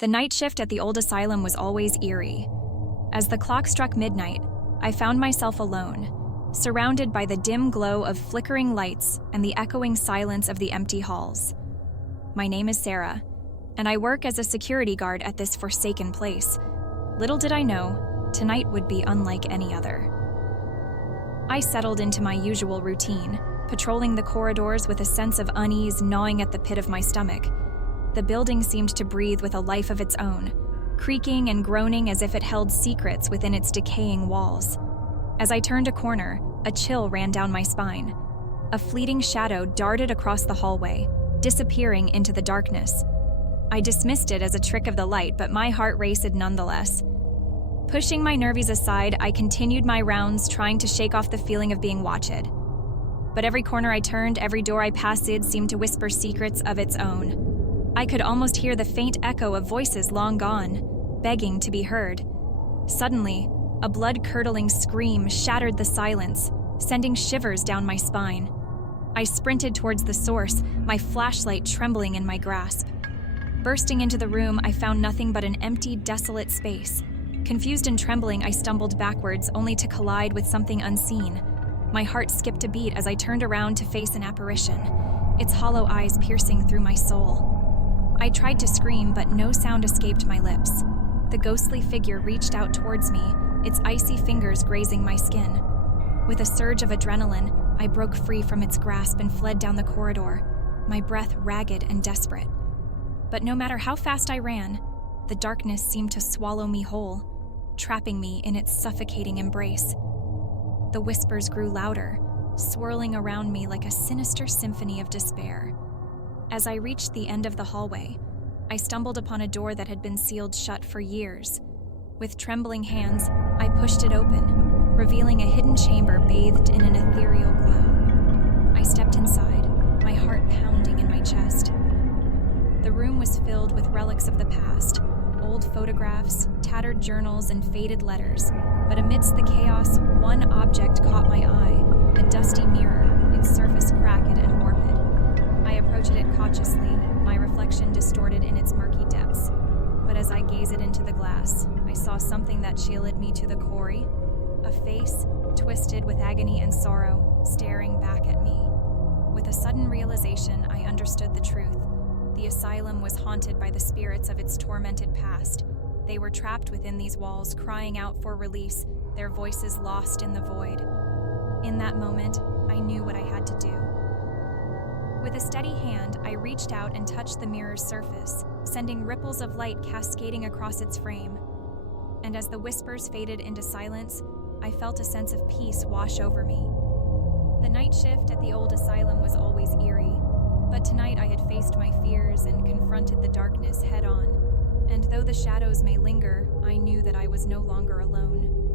The night shift at the old asylum was always eerie. As the clock struck midnight, I found myself alone, surrounded by the dim glow of flickering lights and the echoing silence of the empty halls. My name is Sarah, and I work as a security guard at this forsaken place. Little did I know, tonight would be unlike any other. I settled into my usual routine, patrolling the corridors with a sense of unease gnawing at the pit of my stomach. The building seemed to breathe with a life of its own, creaking and groaning as if it held secrets within its decaying walls. As I turned a corner, a chill ran down my spine. A fleeting shadow darted across the hallway, disappearing into the darkness. I dismissed it as a trick of the light, but my heart raced nonetheless. Pushing my nervies aside, I continued my rounds, trying to shake off the feeling of being watched. But every corner I turned, every door I passed seemed to whisper secrets of its own. I could almost hear the faint echo of voices long gone, begging to be heard. Suddenly, a blood-curdling scream shattered the silence, sending shivers down my spine. I sprinted towards the source, my flashlight trembling in my grasp. Bursting into the room, I found nothing but an empty, desolate space. Confused and trembling, I stumbled backwards, only to collide with something unseen. My heart skipped a beat as I turned around to face an apparition, its hollow eyes piercing through my soul. I tried to scream, but no sound escaped my lips. The ghostly figure reached out towards me, its icy fingers grazing my skin. With a surge of adrenaline, I broke free from its grasp and fled down the corridor, my breath ragged and desperate. But no matter how fast I ran, the darkness seemed to swallow me whole, trapping me in its suffocating embrace. The whispers grew louder, swirling around me like a sinister symphony of despair. As I reached the end of the hallway, I stumbled upon a door that had been sealed shut for years. With trembling hands, I pushed it open, revealing a hidden chamber bathed in an ethereal glow. I stepped inside, my heart pounding in my chest. The room was filled with relics of the past, old photographs, tattered journals, and faded letters. But amidst the chaos, one object caught my eye, a dusty mirror, its surface cracked and warped. I approached it cautiously, my reflection distorted in its murky depths. But as I gazed into the glass, I saw something that chilled me to the core. A face, twisted with agony and sorrow, staring back at me. With a sudden realization, I understood the truth. The asylum was haunted by the spirits of its tormented past. They were trapped within these walls, crying out for release, their voices lost in the void. In that moment, I knew what I had to do. With a steady hand, I reached out and touched the mirror's surface, sending ripples of light cascading across its frame. And as the whispers faded into silence, I felt a sense of peace wash over me. The night shift at the old asylum was always eerie, but tonight I had faced my fears and confronted the darkness head-on. And though the shadows may linger, I knew that I was no longer alone.